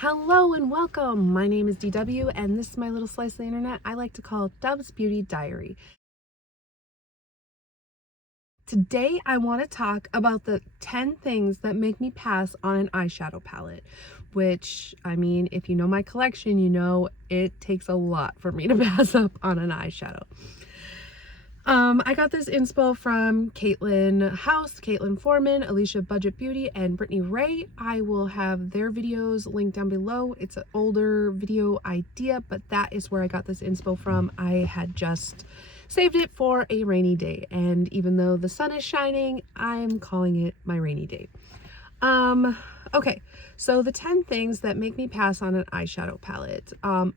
Hello and welcome. My name is DW and this is my little slice of the internet I like to call Dove's Beauty Diary. Today I want to talk about the 10 things that make me pass on an eyeshadow palette, which, I mean, if you know my collection, you know it takes a lot for me to pass up on an eyeshadow. I got this inspo from Caitlin House, Caitlin Foreman, Alicia Budget Beauty, and Brittany Ray. I will have their videos linked down below. It's an older video idea, but that is where I got this inspo from. I had just saved it for a rainy day, and even though the sun is shining, I'm calling it my rainy day. Okay, so the 10 things that make me pass on an eyeshadow palette.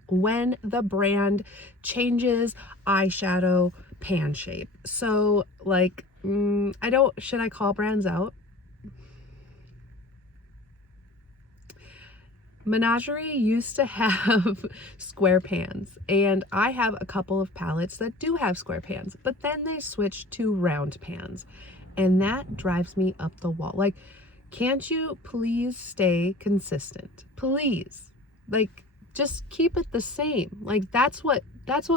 When the brand changes eyeshadow pan shape. So like, should I call brands out? Menagerie used to have square pans, and I have a couple of palettes that do have square pans, but then they switched to round pans, and that drives me up the wall. Like, can't you please stay consistent? Please. Like, just keep it the same. Like, that's what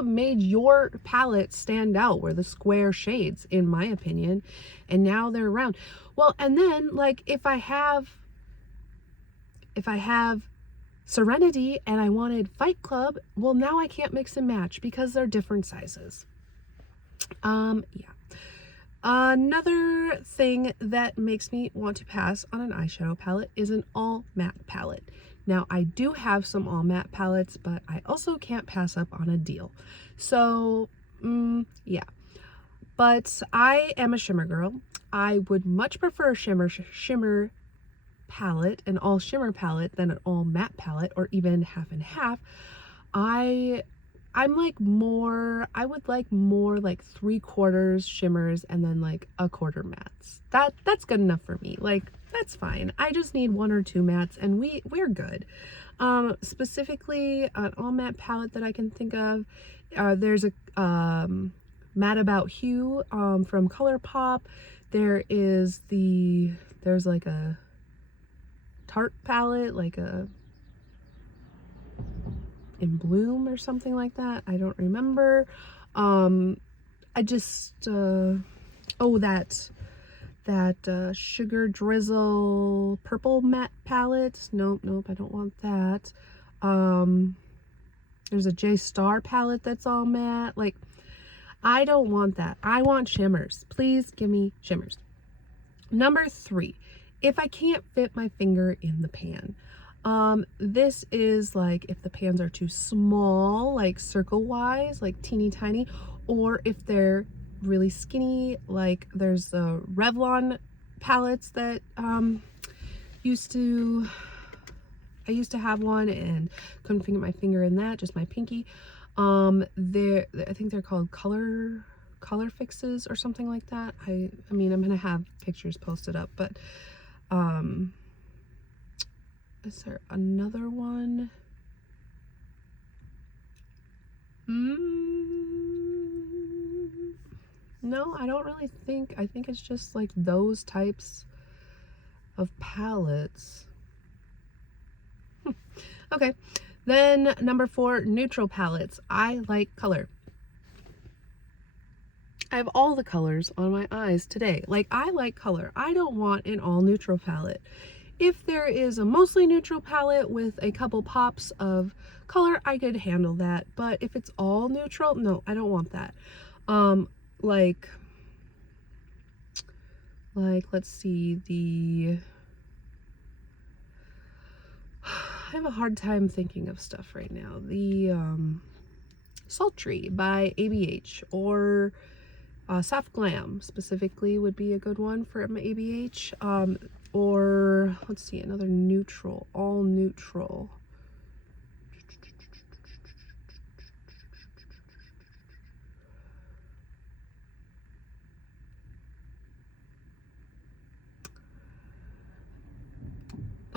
made your palette stand out, were the square shades, in my opinion, and now they're round. Well, and then, like, if I have Serenity and I wanted Fight Club, well, now I can't mix and match because they're different sizes. Yeah. Another thing that makes me want to pass on an eyeshadow palette is an all matte palette. Now, I do have some all matte palettes, but I also can't pass up on a deal. So, yeah. But I am a shimmer girl. I would much prefer a shimmer palette, an all shimmer palette, than an all matte palette, or even half and half. I would like more like 3/4 shimmers and then like a quarter mattes. That's good enough for me. Like, that's fine. I just need 1 or 2 mattes and we're good. Specifically an all matte palette that I can think of, there's a Matte About Hue from ColourPop. There's like a Tarte palette, like a In Bloom or something like that. I don't remember. I just that Sugar Drizzle purple matte palette. Nope, I don't want that. There's a J Star palette that's all matte. Like, I don't want that. I want shimmers. Please give me shimmers. Number 3, if I can't fit my finger in the pan. This is like if the pans are too small, like circle wise, like teeny tiny, or if they're really skinny, like there's the Revlon palettes that I used to have one and couldn't fit my finger in that, just my pinky. I think they're called color fixes or something like that. I mean, I'm gonna have pictures posted up, but is there another one? No, I don't really think. I think it's just like those types of palettes. Okay, then number 4, neutral palettes. I like color. I have all the colors on my eyes today. Like, I like color. I don't want an all neutral palette. If there is a mostly neutral palette with a couple pops of color, I could handle that. But if it's all neutral, no, I don't want that. Like let's see, I have a hard time thinking of stuff right now. The Sultry by ABH, or Soft Glam specifically would be a good one for ABH. Or let's see, another neutral, all neutral.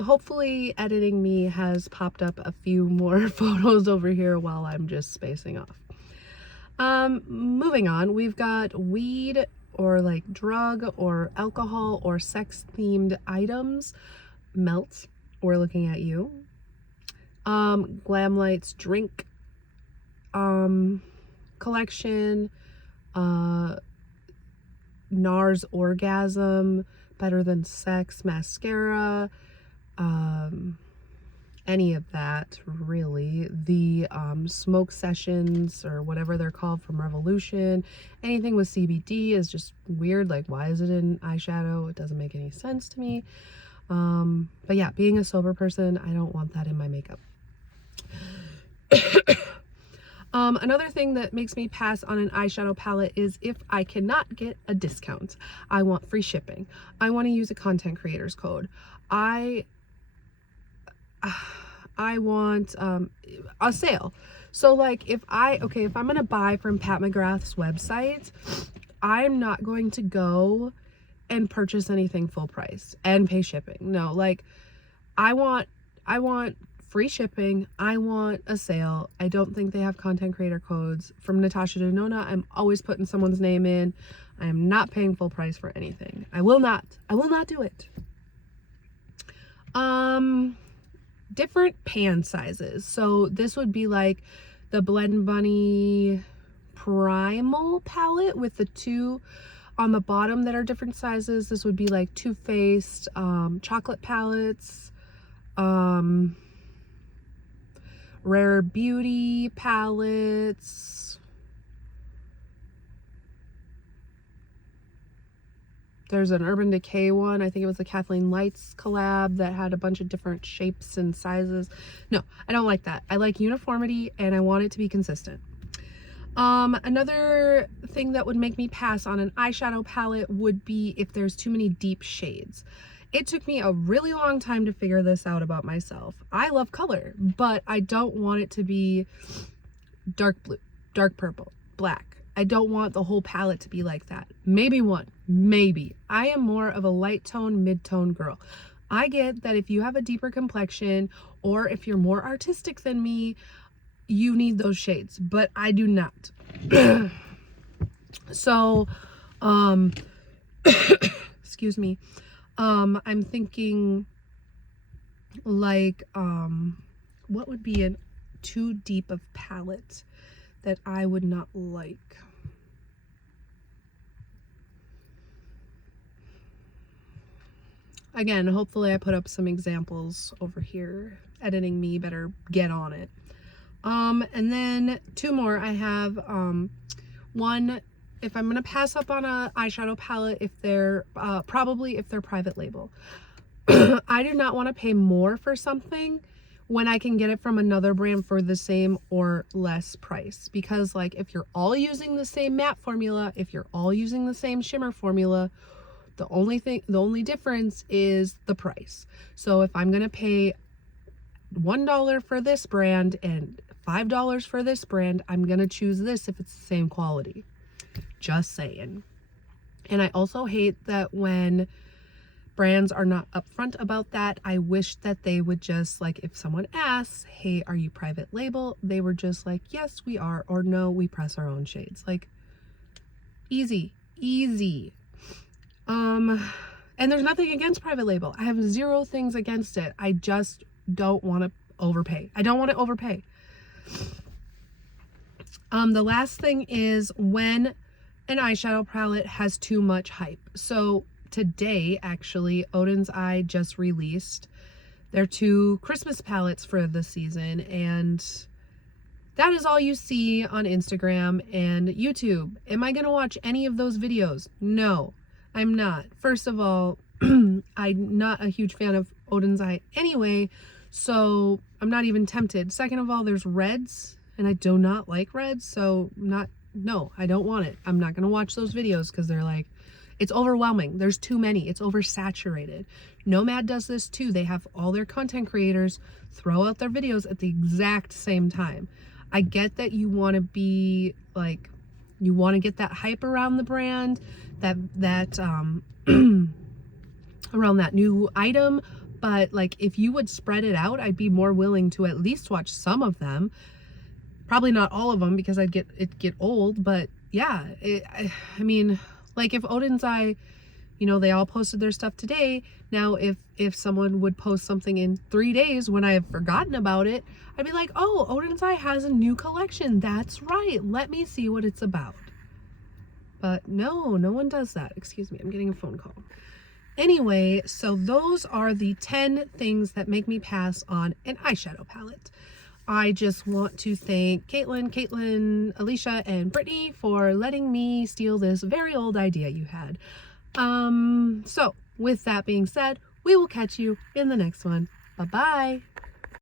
Hopefully editing me has popped up a few more photos over here while I'm just spacing off. Moving on, we've got weed or like drug or alcohol or sex themed items. Melt, we're looking at you. Glamlight's Drink collection, NARS Orgasm, Better Than Sex mascara, any of that really. The Smoke Sessions or whatever they're called from Revolution. Anything with CBD is just weird. Like, why is it in eyeshadow? It doesn't make any sense to me. But yeah, being a sober person, I don't want that in my makeup. Another thing that makes me pass on an eyeshadow palette is if I cannot get a discount. I want free shipping. I want to use a content creators code. I want a sale. So like if I'm gonna buy from Pat McGrath's website, I'm not going to go and purchase anything full price and pay shipping. No, like I want free shipping. I want a sale. I don't think they have content creator codes. From Natasha Denona, I'm always putting someone's name in. I am not paying full price for anything. I will not do it. Different pan sizes. So this would be like the Blend Bunny Primal palette with the two on the bottom that are different sizes. This would be like Too Faced chocolate palettes, Rare Beauty palettes. There's an Urban Decay one. I think it was the Kathleen Lights collab that had a bunch of different shapes and sizes. No, I don't like that. I like uniformity and I want it to be consistent. Another thing that would make me pass on an eyeshadow palette would be if there's too many deep shades. It took me a really long time to figure this out about myself. I love color, but I don't want it to be dark blue, dark purple, black. I don't want the whole palette to be like that. Maybe one, maybe. I am more of a light tone, mid-tone girl. I get that if you have a deeper complexion or if you're more artistic than me, you need those shades, but I do not. So, excuse me. I'm thinking like, what would be too deep of palette that I would not like? Again, hopefully I put up some examples over here. Editing me better get on it. And then two more. I have one, if I'm gonna pass up on a eyeshadow palette, if they're probably if they're private label. I do not want to pay more for something when I can get it from another brand for the same or less price, because like if you're all using the same matte formula, if you're all using the same shimmer formula, the only difference is the price. So if I'm gonna pay $1 for this brand and $5 for this brand, I'm gonna choose this if it's the same quality. Just saying. And I also hate that when brands are not upfront about that. I wish that they would just, like, if someone asks, hey, are you private label? They were just like, yes, we are, or no, we press our own shades. Like, easy. And there's nothing against private label. I have zero things against it. I just don't want to overpay. I don't want to overpay. The last thing is when an eyeshadow palette has too much hype. So today, actually, Odin's Eye just released their 2 Christmas palettes for the season, and that is all you see on Instagram and YouTube. Am I gonna watch any of those videos? No, I'm not. First of all, I'm not a huge fan of Odin's Eye anyway, so I'm not even tempted. Second of all, there's reds, and I do not like reds, so no, I don't want it. I'm not gonna watch those videos because they're like, it's overwhelming. There's too many. It's oversaturated. Nomad does this too. They have all their content creators throw out their videos at the exact same time. I get that you want to be like, you want to get that hype around the brand, that around that new item, but like if you would spread it out, I'd be more willing to at least watch some of them. Probably not all of them because it'd get old, but yeah, I mean, like if Odin's Eye you know, they all posted their stuff today. Now, if someone would post something in 3 days when I have forgotten about it, I'd be like, oh, Odin's Eye has a new collection. That's right. Let me see what it's about. But no one does that. Excuse me, I'm getting a phone call. Anyway, so those are the 10 things that make me pass on an eyeshadow palette. I just want to thank Caitlin, Alicia, and Brittany for letting me steal this very old idea you had. So with that being said, we will catch you in the next one. Bye-bye.